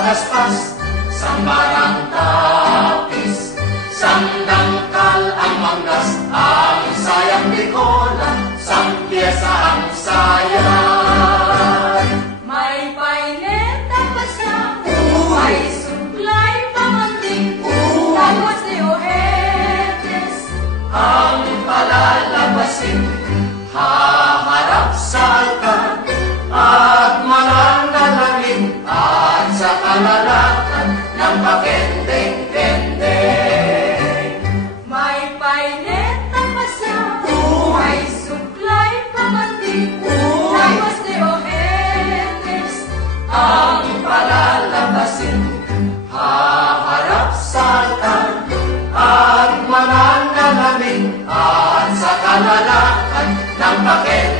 pagaspas, sang barang tapis, sang dangkal ang manggas, ang sayang dikola, sang pyesa ang sayan. May paineta pa siya, may suklay pamanting, tapos ni Ohetes ang palalabasin, haharap sa altar at mananalangin, at sa kalalakan ng pakendeng-kendeng. may paineta pa siya, may suklay pamanting, tapos ni Ohetes Ang palalabasin, haharap sa altar at mananalangin, at sa kalalakan ng pakendeng.